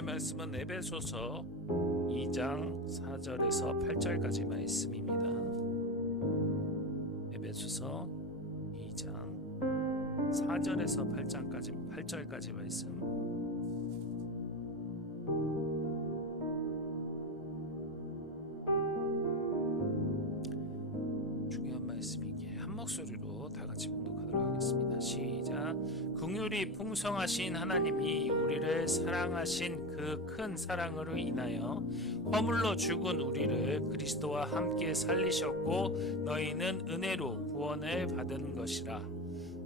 오늘 말씀은 에베소서 2장 4절에서 8절까지 말씀입니다. 에베소서 2장 4절에서 8절까지 말씀. 중요한 말씀이기에 한 목소리로 다 같이 봉독하도록 하겠습니다. 시작. 긍휼이 풍성하신 하나님이 우리를 사랑하신 그 큰 사랑으로 인하여 허물로 죽은 우리를 그리스도와 함께 살리셨고 너희는 은혜로 구원을 받은 것이라.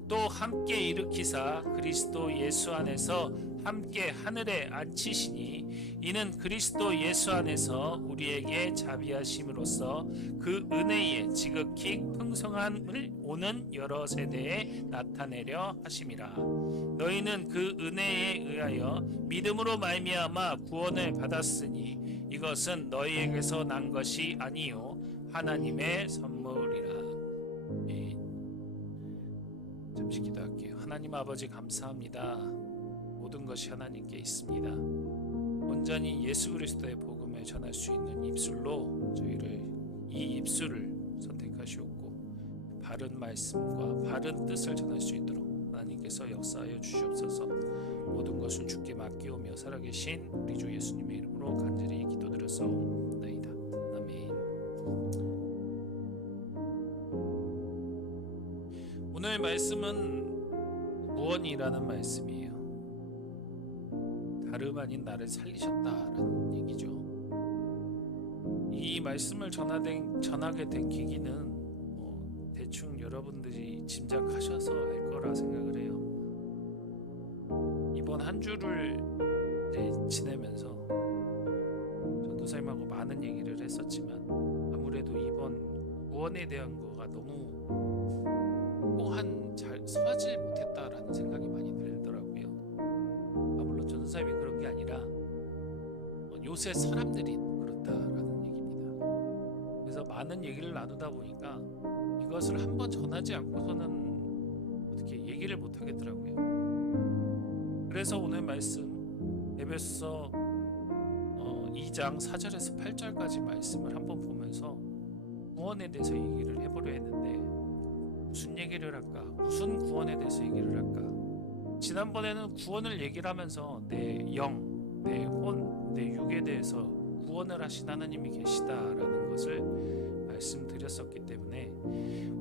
또 함께 일으키사 그리스도 예수 안에서 함께 하늘에 앉히시니 이는 그리스도 예수 안에서 우리에게 자비하심으로써 그 은혜의 지극히 풍성함을 오는 여러 세대에 나타내려 하심이라. 너희는 그 은혜에 의하여 믿음으로 말미암아 구원을 받았으니 이것은 너희에게서 난 것이 아니요 하나님의 선물이라. 잠시 기도할게요. 하나님 아버지 감사합니다. 모든 것이 하나님께 있습니다. 온전히 예수 그리스도의 복음을 전할 수 있는 입술로 저희를 이 입술을 선택하시옵고 바른 말씀과 바른 뜻을 전할 수 있도록 하나님께서 역사하여 주시옵소서. 모든 것을 주께 맡기오며 살아계신 우리 주 예수님의 이름으로 간절히 기도드렸사옵나이다. 아멘. 오늘 말씀은 구원이라는 말씀이에요. 다름 아닌 나를 살리셨다라는 얘기죠. 이 말씀을 전하게 된 계기는 대충 여러분들이 짐작하셔서 알 거라 생각을 해요. 이번 한 주를 지내면서 전도사님하고 많은 얘기를 했었지만 아무래도 이번 구원에 대한 거가 너무 잘 서지 못했다라는 생각이 많이 들더라고요. 물론 전도사님이 그런 게 아니라 요새 사람들이 그렇다라는 얘기입니다. 그래서 많은 얘기를 나누다 보니까 이것을 한번 전하지 않고서는 어떻게 얘기를 못 하겠더라고요. 그래서 오늘 말씀 에베소서 2장 4절에서 8절까지 말씀을 한번 보면서 구원에 대해서 얘기를 해보려 했는데 무슨 얘기를 할까? 무슨 구원에 대해서 얘기를 할까? 지난번에는 구원을 얘기를 하면서 내 영, 내 혼, 내 육에 대해서 구원을 하신 하나님이 계시다라는 것을 말씀드렸었기 때문에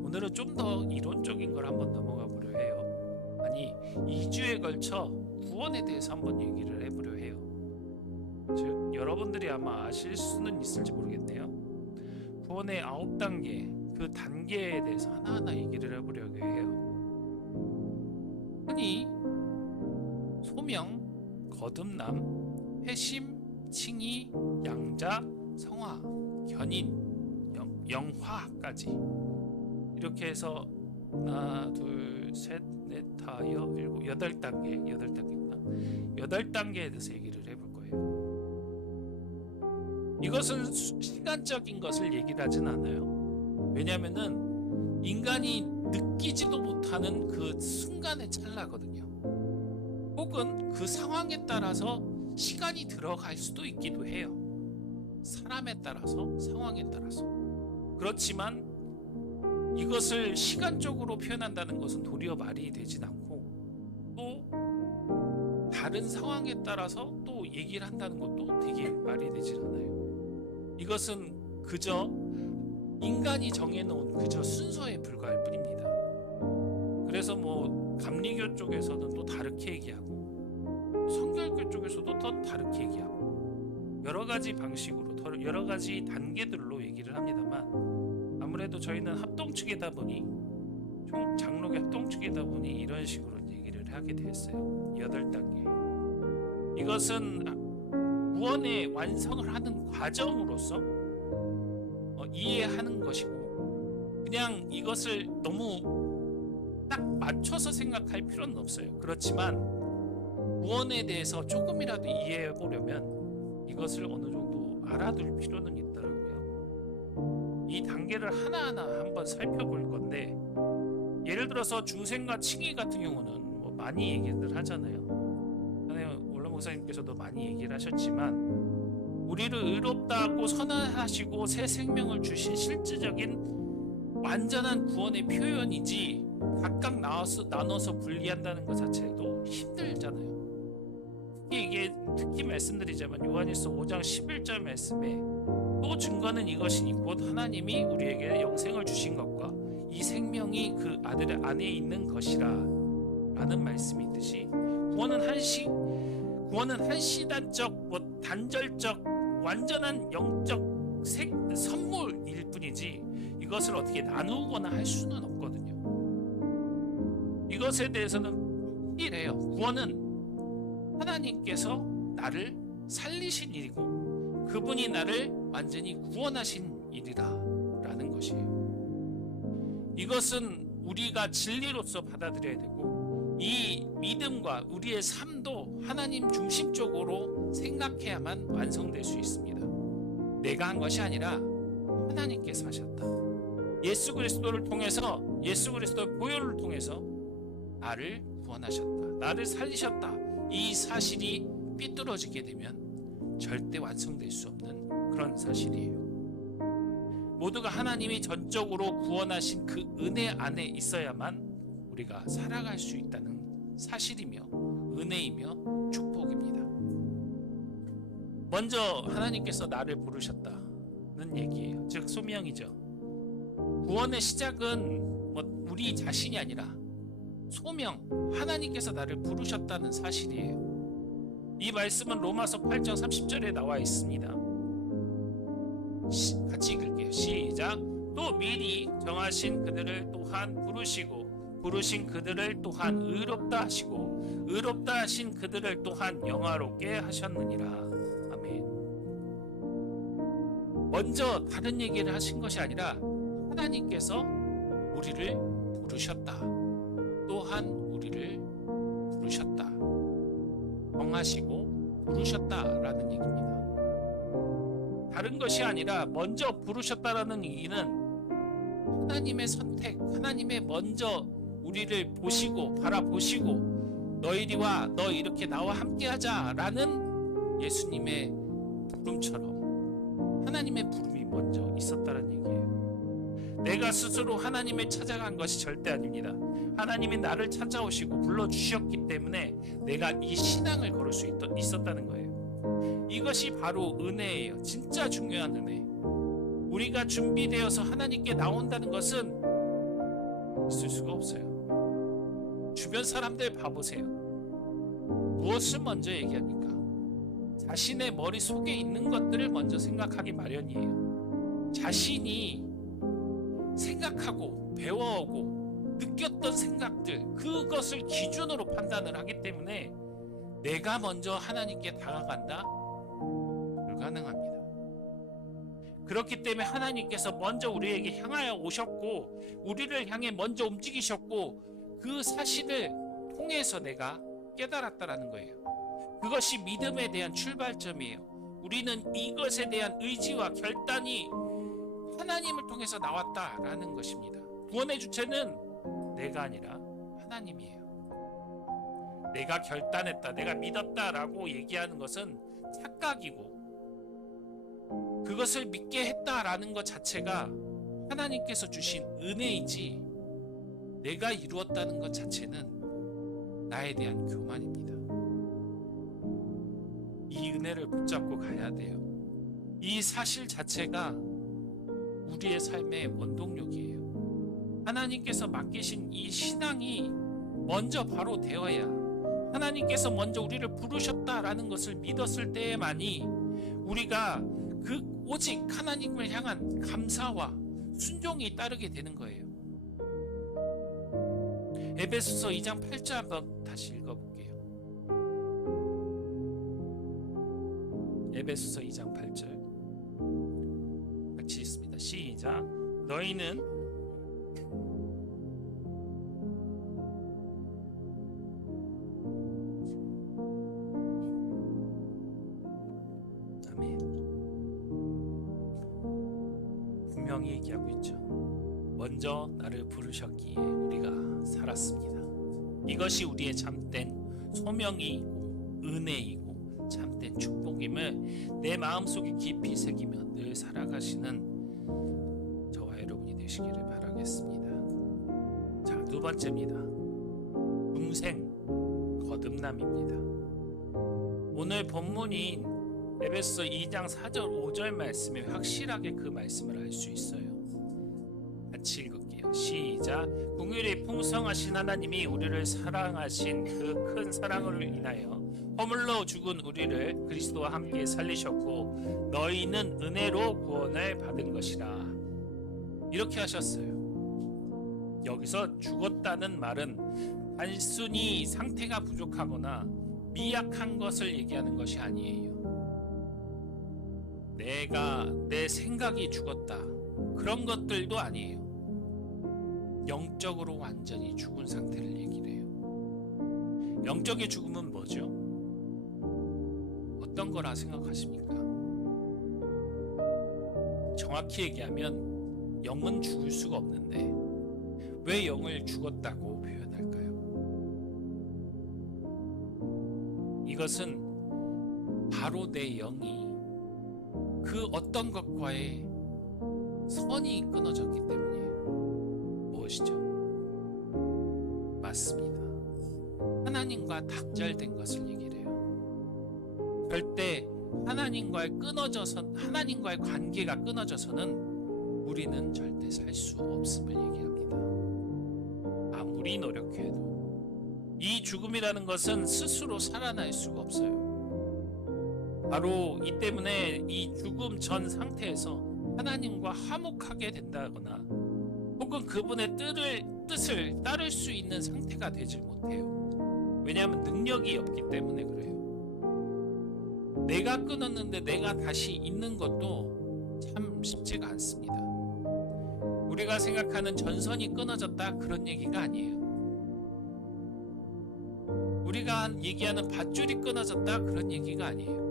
오늘은 좀 더 이론적인 걸 한번 넘어가 보려 해요. 아니 2주에 걸쳐 구원에 대해서 한번 얘기를 해보려 해요. 즉 여러분들이 아마 아실 수는 있을지 모르겠네요. 구원의 9단계 그 단계에 대해서 하나하나 얘기를 해보려고 해요. 흔히 소명, 거듭남, 회심, 칭의, 양자, 성화, 견인, 영화까지 이렇게 해서 하나, 둘, 셋, 넷, 다섯, 일곱, 8단계구나. 8단계에 대해서 얘기를 해볼 거예요. 이것은 시간적인 것을 얘기를 하진 않아요. 왜냐하면은 인간이 느끼지도 못하는 그 순간의 찰나거든요. 혹은 그 상황에 따라서 시간이 들어갈 수도 있기도 해요. 사람에 따라서, 상황에 따라서. 그렇지만 이것을 시간적으로 표현한다는 것은 도리어 말이 되진 않고 또 다른 상황에 따라서 또 얘기를 한다는 것도 되게 말이 되질 않아요. 이것은 그저 인간이 정해놓은 그저 순서에 불과할 뿐입니다. 그래서 감리교 쪽에서는 또 다르게 얘기하고 성결교 쪽에서도 더 다르게 얘기하고 여러 가지 방식으로 여러 가지 단계들로 얘기를 합니다만 아무래도 저희는 합동측이다 보니 장로교 합동측이다 보니 이런 식으로 얘기를 하게 되었어요. 8단계. 이것은 구원의 완성을 하는 과정으로서 이해하는 것이고 그냥 이것을 너무 딱 맞춰서 생각할 필요는 없어요. 그렇지만 구원에 대해서 조금이라도 이해해 보려면 이것을 어느 정도 알아둘 필요는 있더라고요. 이 단계를 하나하나 한번 살펴볼 건데 예를 들어서 중생과 칭의 같은 경우는 많이 얘기들 하잖아요. 원래 목사님께서도 많이 얘기를 하셨지만 우리를 의롭다고 선언하시고 새 생명을 주신 실질적인 완전한 구원의 표현이지 각각 나눠서 분리한다는 것 자체도 힘들잖아요. 이게 특히 말씀드리자면 요한일서 5장 11절 말씀에 또 증거는 이것이니 곧 하나님이 우리에게 영생을 주신 것과 이 생명이 그 아들 안에 있는 것이라 라는 말씀이 있듯이 구원은 한시단적 단절적 완전한 영적 선물일 뿐이지 이것을 어떻게 나누거나 할 수는 없거든요. 이것에 대해서는 확실해요. 구원은 하나님께서 나를 살리신 일이고 그분이 나를 완전히 구원하신 일이다 라는 것이에요. 이것은 우리가 진리로서 받아들여야 되고 이 믿음과 우리의 삶도 하나님 중심적으로 생각해야만 완성될 수 있습니다. 내가 한 것이 아니라 하나님께서 하셨다. 예수 그리스도를 통해서 예수 그리스도의 보혈을 통해서 나를 구원하셨다. 나를 살리셨다. 이 사실이 삐뚤어지게 되면 절대 완성될 수 없는 그런 사실이에요. 모두가 하나님이 전적으로 구원하신 그 은혜 안에 있어야만 우리가 살아갈 수 있다는 사실이며 은혜이며 축복입니다. 먼저 하나님께서 나를 부르셨다는 얘기예요. 즉 소명이죠. 구원의 시작은 우리 자신이 아니라 소명, 하나님께서 나를 부르셨다는 사실이에요. 이 말씀은 로마서 8장 30절에 나와 있습니다. 같이 읽을게요. 시작. 또 미리 정하신 그들을 또한 부르시고 부르신 그들을 또한 의롭다 하시고 의롭다 하신 그들을 또한 영화롭게 하셨느니라. 아멘. 먼저 다른 얘기를 하신 것이 아니라 하나님께서 우리를 부르셨다. 또한 우리를 부르셨다. 정하시고 부르셨다라는 얘기입니다. 다른 것이 아니라 먼저 부르셨다라는 얘기는 하나님의 선택, 하나님의 먼저 우리를 보시고 바라보시고 너 이리 와, 너 이렇게 나와 함께하자라는 예수님의 부름처럼 하나님의 부름이 먼저 있었다는 얘기예요. 내가 스스로 하나님을 찾아간 것이 절대 아닙니다. 하나님이 나를 찾아오시고 불러주셨기 때문에 내가 이 신앙을 걸을 수 있었다는 거예요. 이것이 바로 은혜예요. 진짜 중요한 은혜. 우리가 준비되어서 하나님께 나온다는 것은 있을 수가 없어요. 주변 사람들 봐보세요. 무엇을 먼저 얘기합니까? 자신의 머릿속에 있는 것들을 먼저 생각하기 마련이에요. 자신이 생각하고 배워오고 느꼈던 생각들, 그것을 기준으로 판단을 하기 때문에 내가 먼저 하나님께 다가간다? 불가능합니다. 그렇기 때문에 하나님께서 먼저 우리에게 향하여 오셨고 우리를 향해 먼저 움직이셨고 그 사실을 통해서 내가 깨달았다라는 거예요. 그것이 믿음에 대한 출발점이에요. 우리는 이것에 대한 의지와 결단이 하나님을 통해서 나왔다라는 것입니다. 구원의 주체는 내가 아니라 하나님이에요. 내가 결단했다, 내가 믿었다라고 얘기하는 것은 착각이고 그것을 믿게 했다라는 것 자체가 하나님께서 주신 은혜이지 내가 이루었다는 것 자체는 나에 대한 교만입니다. 이 은혜를 붙잡고 가야 돼요. 이 사실 자체가 우리의 삶의 원동력이에요. 하나님께서 맡기신 이 신앙이 먼저 바로 되어야 하나님께서 먼저 우리를 부르셨다라는 것을 믿었을 때에만이 우리가 오직 하나님을 향한 감사와 순종이 따르게 되는 거예요. 에베소서 2장 8절 한번 다시 읽어볼게요. 에베소서 2장 8절 같이 읽습니다. 시작. 너희는 아멘. 분명히 얘기하고 있죠. 먼저 나를 부르셨기에 우리가 살았습니다. 이것이 우리의 참된 소명이고 은혜이고 참된 축복임을 내 마음속에 깊이 새기며 늘 살아가시는 저와 여러분이 되시기를 바라겠습니다. 자, 두 번째입니다. 중생 거듭남입니다. 오늘 본문인 에베소 2장 4절 5절 말씀에 확실하게 그 말씀을 알 수 있어요. 같이 읽을게요. 시작. 긍휼이 풍성하신 하나님이 우리를 사랑하신 그 큰 사랑으로 인하여 허물로 죽은 우리를 그리스도와 함께 살리셨고 너희는 은혜로 구원을 받은 것이라. 이렇게 하셨어요. 여기서 죽었다는 말은 단순히 상태가 부족하거나 미약한 것을 얘기하는 것이 아니에요. 내 생각이 죽었다, 그런 것들도 아니에요. 영적으로 완전히 죽은 상태를 얘기를 해요. 영적의 죽음은 뭐죠? 어떤 거라 생각하십니까? 정확히 얘기하면 영은 죽을 수가 없는데 왜 영을 죽었다고 표현할까요? 이것은 바로 내 영이 그 어떤 것과의 선이 끊어졌기 때문이에요. 무엇이죠? 맞습니다. 하나님과 단절된 것을 얘기를 해요. 절대 하나님과의 관계가 끊어져서는 우리는 절대 살 수 없음을 얘기합니다. 아무리 노력해도 이 죽음이라는 것은 스스로 살아날 수가 없어요. 바로 이 때문에 이 죽음 전 상태에서 하나님과 화목하게 된다거나 혹은 그분의 뜻을 따를 수 있는 상태가 되질 못해요. 왜냐하면 능력이 없기 때문에 그래요. 내가 끊었는데 내가 다시 있는 것도 참 쉽지가 않습니다. 우리가 생각하는 전선이 끊어졌다, 그런 얘기가 아니에요. 우리가 얘기하는 밧줄이 끊어졌다, 그런 얘기가 아니에요.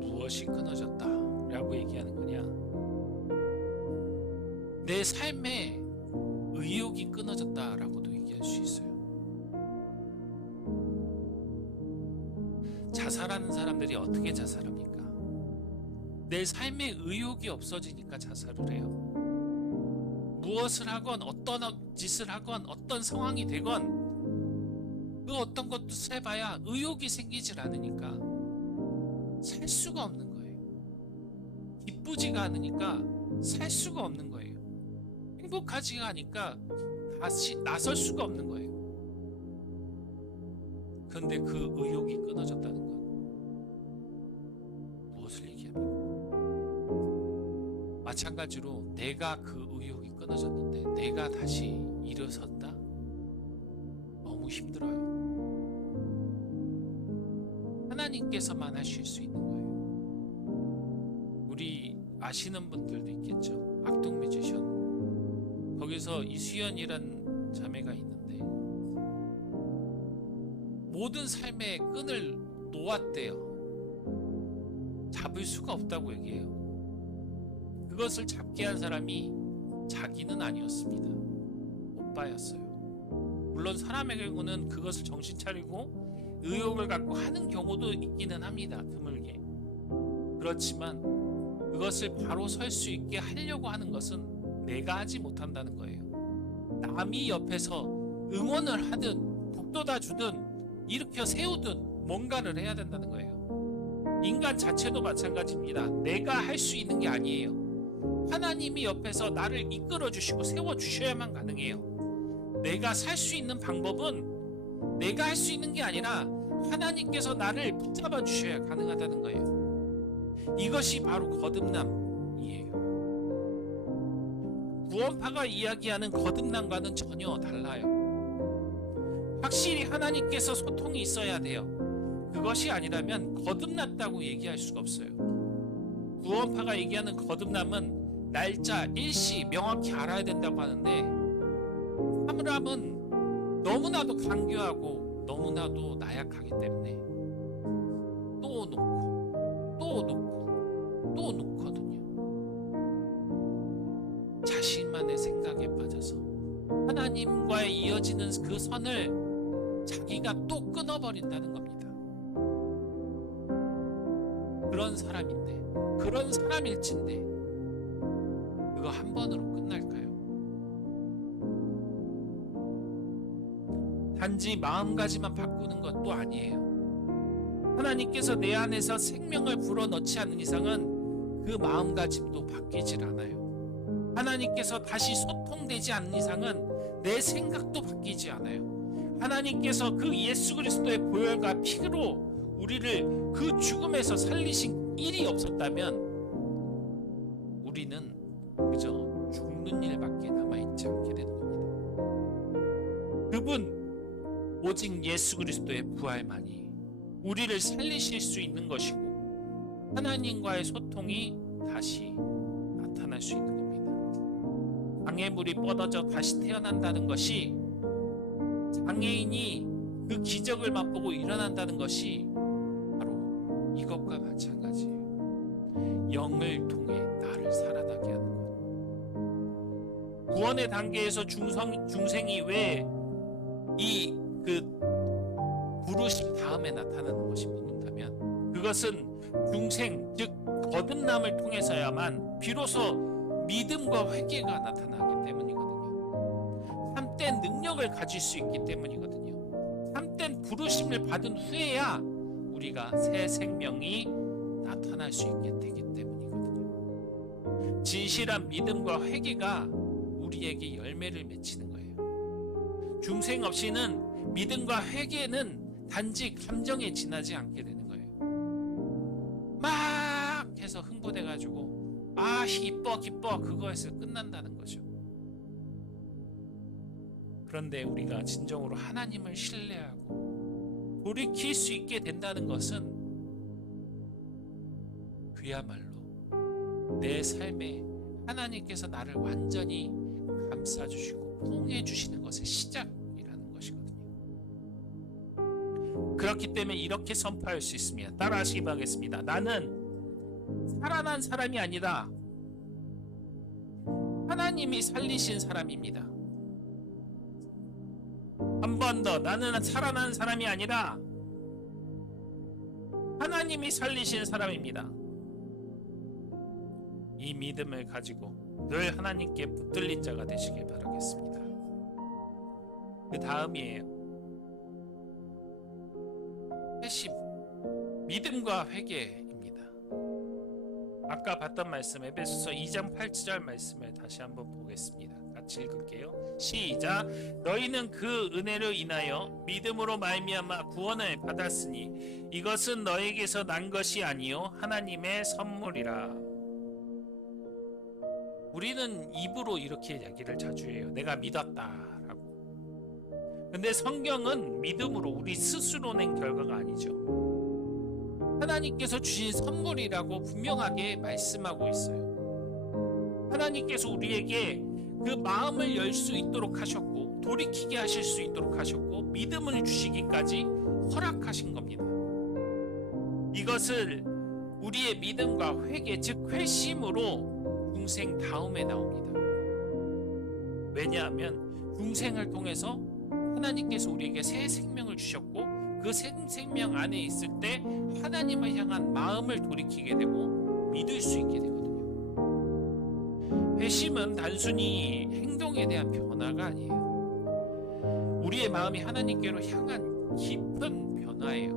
무엇이 끊어졌다 라고 얘기하는 거냐? 내 삶에 의욕이 끊어졌다 라고도 얘기할 수 있어요. 자살하는 사람들이 어떻게 자살합니까? 내 삶에 의욕이 없어지니까 자살을 해요. 무엇을 하건 어떤 짓을 하건 어떤 상황이 되건 그 어떤 것도 해봐야 의욕이 생기질 않으니까 살 수가 없는 거예요. 기쁘지가 않으니까 살 수가 없는 거예요. 행복하지가 않으니까 다시 나설 수가 없는 거예요. 그런데 그 의욕이 끊어졌다는 것, 무엇을 얘기합니까? 마찬가지로 내가 그 의욕이 끊어졌는데 내가 다시 일어섰다? 너무 힘들어요. 하나님께서만 하실 수 있는 거예요. 우리 아시는 분들도 있겠죠. 악동 뮤지션, 거기서 이수연이란 자매가 있는데 모든 삶의 끈을 놓았대요. 잡을 수가 없다고 얘기해요. 그것을 잡게 한 사람이 자기는 아니었습니다. 오빠였어요. 물론 사람의 경우는 그것을 정신 차리고 의욕을 갖고 하는 경우도 있기는 합니다. 드물게. 그렇지만 그것을 바로 설 수 있게 하려고 하는 것은 내가 하지 못한다는 거예요. 남이 옆에서 응원을 하든 북돋아 주든 일으켜 세우든 뭔가를 해야 된다는 거예요. 인간 자체도 마찬가지입니다. 내가 할 수 있는 게 아니에요. 하나님이 옆에서 나를 이끌어 주시고 세워 주셔야만 가능해요. 내가 살 수 있는 방법은 내가 할 수 있는 게 아니라 하나님께서 나를 붙잡아 주셔야 가능하다는 거예요. 이것이 바로 거듭남이에요. 구원파가 이야기하는 거듭남과는 전혀 달라요. 확실히 하나님께서 소통이 있어야 돼요. 그것이 아니라면 거듭났다고 얘기할 수가 없어요. 구원파가 얘기하는 거듭남은 날짜, 일시 명확히 알아야 된다고 하는데 사람은 너무나도 간교하고 너무나도 나약하기 때문에 또 놓고 또 놓고 또 놓거든요. 자신만의 생각에 빠져서 하나님과의 이어지는 그 선을 자기가 또 끊어버린다는 겁니다. 그런 사람인데, 그런 사람일진데 그거 한 번으로 끝날까요? 단지 마음가짐만 바꾸는 것도 아니에요. 하나님께서 내 안에서 생명을 불어넣지 않는 이상은 그 마음가짐도 바뀌질 않아요. 하나님께서 다시 소통되지 않는 이상은 내 생각도 바뀌지 않아요. 하나님께서 그 예수 그리스도의 보혈과 피로 우리를 그 죽음에서 살리신 일이 없었다면 우리는 그저 죽는 일밖에 남아있지 않게 되는 겁니다. 그분 오직 예수 그리스도의 부활만이 우리를 살리실 수 있는 것이고 하나님과의 소통이 다시 나타날 수 있는 겁니다. 장애물이 뻗어져 다시 태어난다는 것이, 장애인이 그 기적을 맛보고 일어난다는 것이 바로 이것과 마찬가지예요. 영을 통해 나를 살아나게 하는 것. 구원의 단계에서 중생이 왜 그 부르심 다음에 나타나는 것이 묻는다면, 그것은 중생, 즉 거듭남을 통해서야만 비로소 믿음과 회개가 나타나기 때문이거든요. 참된 능력을 가질 수 있기 때문이거든요. 참된 부르심을 받은 후에야 우리가 새 생명이 나타날 수 있게 되기 때문이거든요. 진실한 믿음과 회개가 우리에게 열매를 맺히는 거예요. 중생 없이는 믿음과 회개는 단지 감정에 지나지 않게 되는 거예요. 막 해서 흥분해가지고 기뻐 그거에서 끝난다는 거죠. 그런데 우리가 진정으로 하나님을 신뢰하고 돌이킬 수 있게 된다는 것은 그야말로 내 삶에 하나님께서 나를 완전히 감싸주시고 포옹해주시는 것의 시작이라는 것이거든요. 그렇기 때문에 이렇게 선포할 수 있습니다. 따라하시기 바라겠습니다. 나는 살아난 사람이 아니다, 하나님이 살리신 사람입니다. 한 번 더, 나는 살아난 사람이 아니라 하나님이 살리신 사람입니다. 이 믿음을 가지고 늘 하나님께 붙들린 자가 되시길 바라겠습니다. 그 다음이에요. 회심, 믿음과 회개입니다. 아까 봤던 말씀, 에베소서 2장 8절 말씀을 다시 한번 보겠습니다. 같이 읽을게요. 시작. 너희는 그 은혜로 인하여 믿음으로 말미암아 구원을 받았으니 이것은 너에게서 난 것이 아니요 하나님의 선물이라. 우리는 입으로 이렇게 얘기를 자주 해요. 내가 믿었다라고. 근데 성경은 믿음으로 우리 스스로 낸 결과가 아니죠. 하나님께서 주신 선물이라고 분명하게 말씀하고 있어요. 하나님께서 우리에게 그 마음을 열 수 있도록 하셨고 돌이키게 하실 수 있도록 하셨고 믿음을 주시기까지 허락하신 겁니다. 이것을 우리의 믿음과 회개, 즉 회심으로 중생 다음에 나옵니다. 왜냐하면 중생을 통해서 하나님께서 우리에게 새 생명을 주셨고 그 새 생명 안에 있을 때 하나님을 향한 마음을 돌이키게 되고 믿을 수 있게 되거든요. 회심은 단순히 행동에 대한 변화가 아니에요. 우리의 마음이 하나님께로 향한 깊은 변화예요.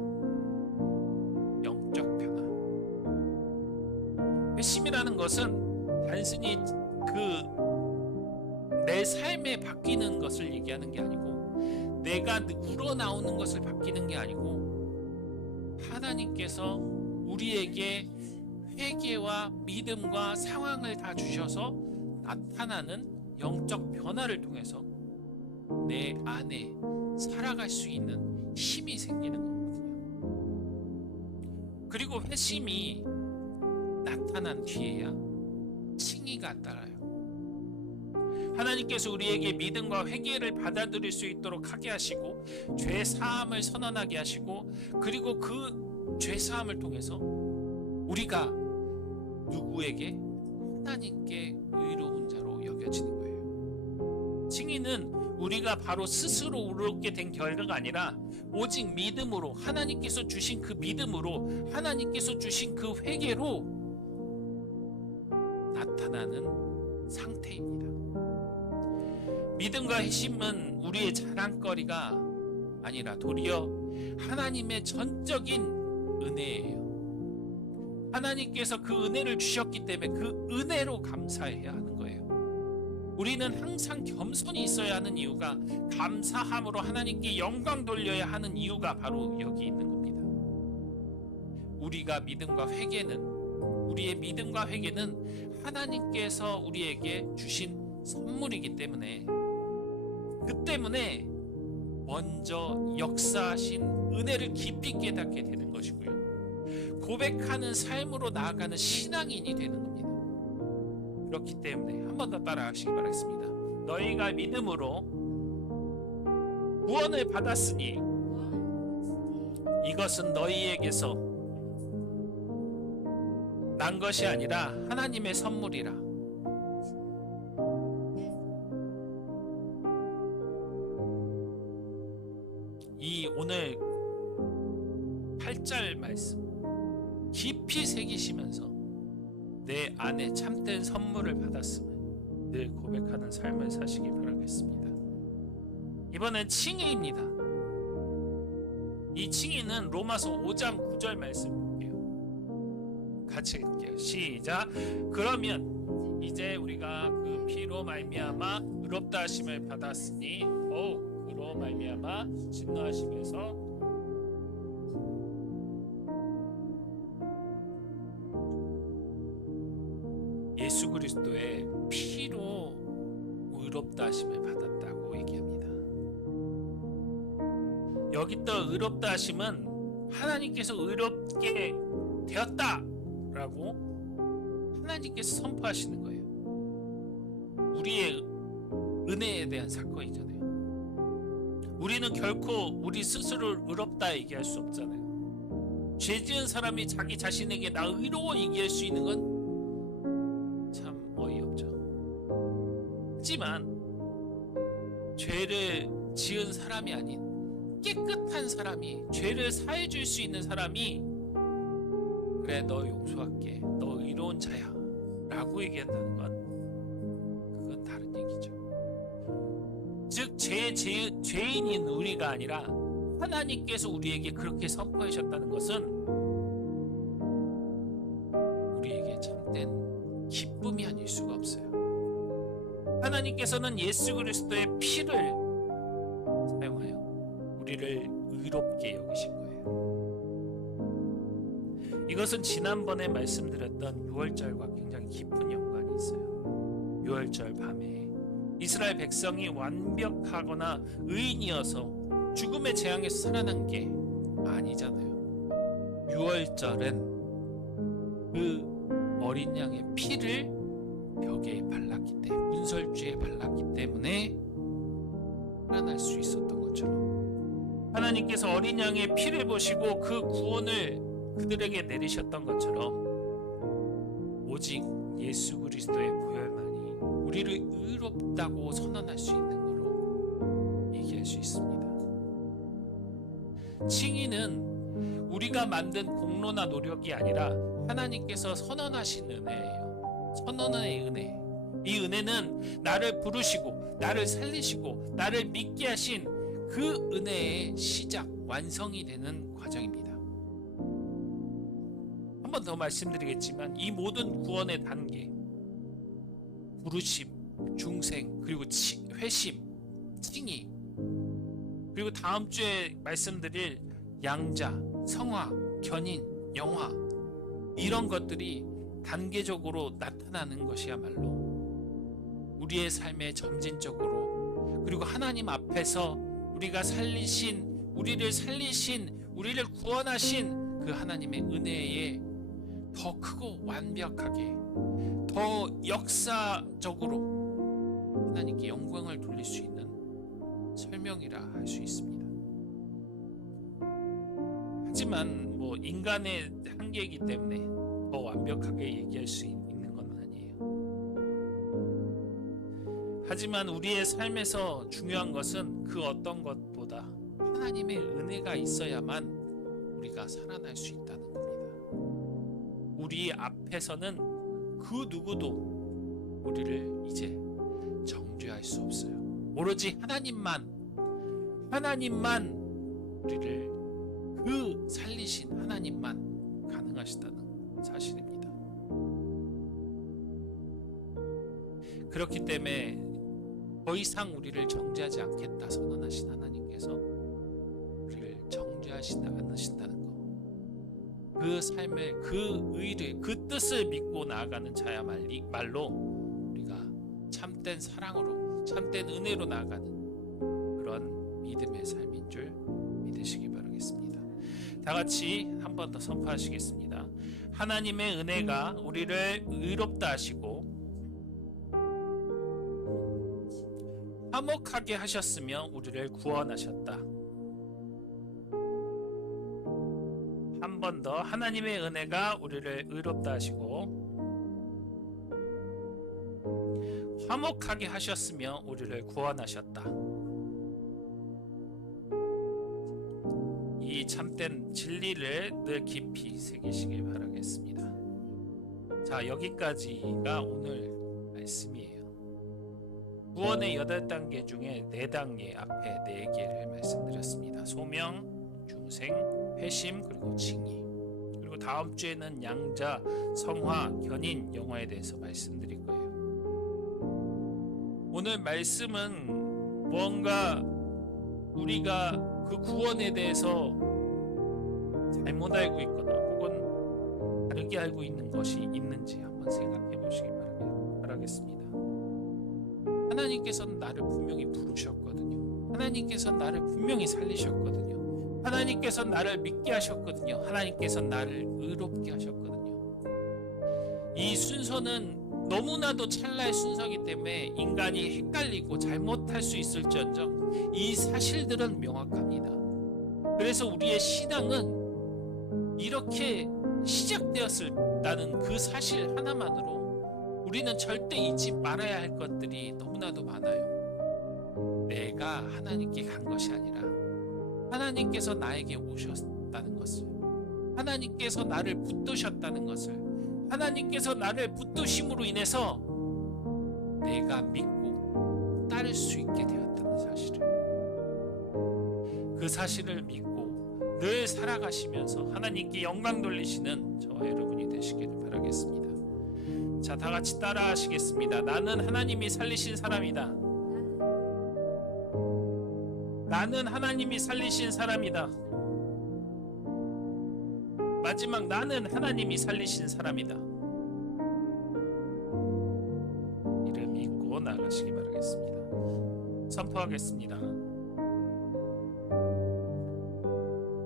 영적 변화. 회심이라는 것은 단순히 내 삶에 바뀌는 것을 얘기하는 게 아니고 내가 우러나오는 것을 바뀌는 게 아니고 하나님께서 우리에게 회개와 믿음과 상황을 다 주셔서 나타나는 영적 변화를 통해서 내 안에 살아갈 수 있는 힘이 생기는 거거든요. 그리고 회심이 나타난 뒤에야 칭의가 따라요. 하나님께서 우리에게 믿음과 회개를 받아들일 수 있도록 하게 하시고 죄 사함을 선언하게 하시고 그리고 그 죄 사함을 통해서 우리가 누구에게? 하나님께 의로운 자로 여겨지는 거예요. 칭의는 우리가 바로 스스로 의롭게 된 결과가 아니라 오직 믿음으로, 하나님께서 주신 그 믿음으로, 하나님께서 주신 그 회개로 나타나는 상태입니다. 믿음과 회심은 우리의 자랑거리가 아니라 도리어 하나님의 전적인 은혜예요. 하나님께서 그 은혜를 주셨기 때문에 그 은혜로 감사해야 하는 거예요. 우리는 항상 겸손히 있어야 하는 이유가, 감사함으로 하나님께 영광 돌려야 하는 이유가 바로 여기 있는 겁니다. 우리의 믿음과 회개는 하나님께서 우리에게 주신 선물이기 때문에, 그 때문에 먼저 역사하신 은혜를 깊이 깨닫게 되는 것이고요. 고백하는 삶으로 나아가는 신앙인이 되는 겁니다. 그렇기 때문에 한 번 더 따라하시기 바라겠습니다. 너희가 믿음으로 구원을 받았으니 이것은 너희에게서 난 것이 아니라 하나님의 선물이라. 이 오늘 8절 말씀 깊이 새기시면서 내 안에 참된 선물을 받았음을 늘 고백하는 삶을 사시기 바라겠습니다. 이번엔 칭의입니다. 이 칭의는 로마서 5장 9절 말씀 볼게요. 같이 읽게요. 시작. 그러면 이제 우리가 그 피로 말미암아 의롭다 하심을 받았으니 더욱 그로 말미암아 진노하심에서 예수 그리스도의 피로 의롭다 하심을 받았다고 얘기합니다. 여기 또 의롭다 하심은 하나님께서 의롭게 되었다라고 하나님께서 선포하시는 거예요. 우리의 은혜에 대한 사건이잖아요. 우리는 결코 우리 스스로를 의롭다 얘기할 수 없잖아요. 죄 지은 사람이 자기 자신에게 나 의로워 얘기할 수 있는 건 참 어이없죠. 하지만 죄를 지은 사람이 아닌 깨끗한 사람이, 죄를 사해줄 수 있는 사람이 그래 너 용서할게, 너 의로운 자야 라고 얘기한다는 건 그건 다른 얘기죠. 즉 죄인인 우리가 아니라 하나님께서 우리에게 그렇게 선포하셨다는 것은 우리에게 참된 기쁨이 아닐 수가 없어요. 하나님께서는 예수 그리스도의 피를 사용하여 우리를 의롭게 여기신 거예요. 이것은 지난번에 말씀드렸던 유월절과 굉장히 깊은 연관이 있어요. 유월절 밤에 이스라엘 백성이 완벽하거나 의인이어서 죽음의 재앙에서 살아난 게 아니잖아요. 유월절은 그 어린 양의 피를 벽에 발랐기 때문에, 문설주에 발랐기 때문에 살아날 수 있었던 것처럼, 하나님께서 어린 양의 피를 보시고 그 구원을 그들에게 내리셨던 것처럼 오직 예수 그리스도의 보혈만이 우리를 의롭다고 선언할 수 있는 거로 얘기할 수 있습니다. 칭의는 우리가 만든 공로나 노력이 아니라 하나님께서 선언하신 은혜예요. 선언의 은혜. 이 은혜는 나를 부르시고 나를 살리시고 나를 믿게 하신 그 은혜의 시작, 완성이 되는 과정입니다. 한 번 더 말씀드리겠지만 이 모든 구원의 단계, 부르심, 중생, 그리고 회심, 칭의, 그리고 다음 주에 말씀드릴 양자, 성화, 견인, 영화, 이런 것들이 단계적으로 나타나는 것이야말로 우리의 삶의 점진적으로, 그리고 하나님 앞에서 우리를 살리신, 우리를 구원하신 그 하나님의 은혜에 더 크고 완벽하게, 더 역사적으로 하나님께 영광을 돌릴 수 있는 설명이라 할 수 있습니다. 하지만 인간의 한계이기 때문에 더 완벽하게 얘기할 수 있는 건 아니에요. 하지만 우리의 삶에서 중요한 것은 그 어떤 것보다 하나님의 은혜가 있어야만 우리가 살아날 수 있다는 겁니다. 우리 앞에서는 그 누구도 우리를 이제 정죄할 수 없어요. 오로지 하나님만 우리를, 그 살리신 하나님만 가능하시다는 사실입니다. 그렇기 때문에 더 이상 우리를 정죄하지 않겠다 선언하신 하나님께서 우리를 정죄하지 않으신다는 것, 그 삶을, 그 의를, 그 뜻을 믿고 나아가는 자야말로 우리가 참된 사랑으로, 참된 은혜로 나아가는 그런 믿음의 삶인 줄 믿으시기 바라겠습니다. 다 같이 한 번 더 선포하시겠습니다. 하나님의 은혜가 우리를 의롭다 하시고 화목하게 하셨으며 우리를 구원하셨다. 한 번 더. 하나님의 은혜가 우리를 의롭다 하시고 화목하게 하셨으며 우리를 구원하셨다. 이 참된 진리를 늘 깊이 새기시길 바라겠습니다. 자, 여기까지가 오늘 말씀이에요. 구원의 8단계 중에 4단계 앞에 4개를 말씀드렸습니다. 소명, 중생, 회심, 그리고 징의. 그리고 다음 주에는 양자, 성화, 견인, 영화에 대해서 말씀드릴 거예요. 오늘 말씀은 무언가 우리가 그 구원에 대해서 잘못 알고 있거나 혹은 다르게 알고 있는 것이 있는지 한번 생각해 보시기 바라겠습니다. 하나님께서는 나를 분명히 부르셨거든요. 하나님께서는 나를 분명히 살리셨거든요. 하나님께서는 나를 믿게 하셨거든요. 하나님께서는 나를 의롭게 하셨거든요. 이 순서는 너무나도 찰나의 순서이기 때문에 인간이 헷갈리고 잘못할 수 있을지언정 이 사실들은 명확합니다. 그래서 우리의 신앙은 이렇게 시작되었다는 그 사실 하나만으로 우리는 절대 잊지 말아야 할 것들이 너무나도 많아요. 내가 하나님께 간 것이 아니라 하나님께서 나에게 오셨다는 것을, 하나님께서 나를 붙드셨다는 것을, 하나님께서 나를 붙드심으로 인해서 내가 믿고 따를 수 있게 되었다는 사실을, 그 사실을 믿고 늘 살아가시면서 하나님께 영광 돌리시는 저와 여러분이 되시기를 바라겠습니다. 자, 다 같이 따라 하시겠습니다. 나는 하나님이 살리신 사람이다. 나는 하나님이 살리신 사람이다. 마지막, 나는 하나님이 살리신 사람이다. 이를 믿고 나가시기 바라겠습니다. 선포하겠습니다.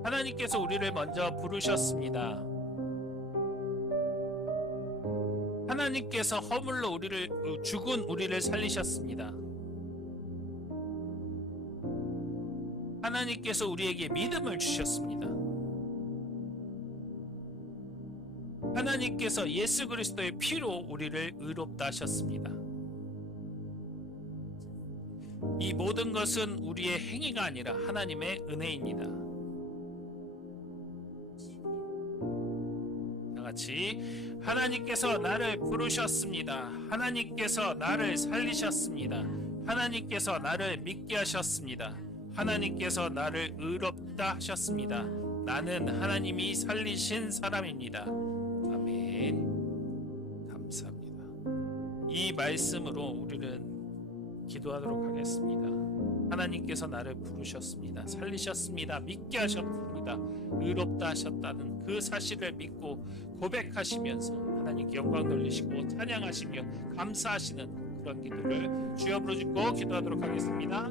하나님께서 우리를 먼저 부르셨습니다. 하나님께서 허물로 죽은 우리를 살리셨습니다. 하나님께서 우리에게 믿음을 주셨습니다. 하나님께서 예수 그리스도의 피로 우리를 의롭다 하셨습니다. 이 모든 것은 우리의 행위가 아니라 하나님의 은혜입니다. 다 같이, 하나님께서 나를 부르셨습니다. 하나님께서 나를 살리셨습니다. 하나님께서 나를 믿게 하셨습니다. 하나님께서 나를 의롭다 하셨습니다. 나는 하나님이 살리신 사람입니다. 아멘. 감사합니다. 이 말씀으로 우리는 기도하도록 하겠습니다. 하나님께서 나를 부르셨습니다. 살리셨습니다. 믿게 하셨습니다. 의롭다 하셨다는 그 사실을 믿고 고백하시면서 하나님께 영광 돌리시고 찬양하시며 감사하시는 그런 기도를 주여 부르짖고 기도하도록 하겠습니다.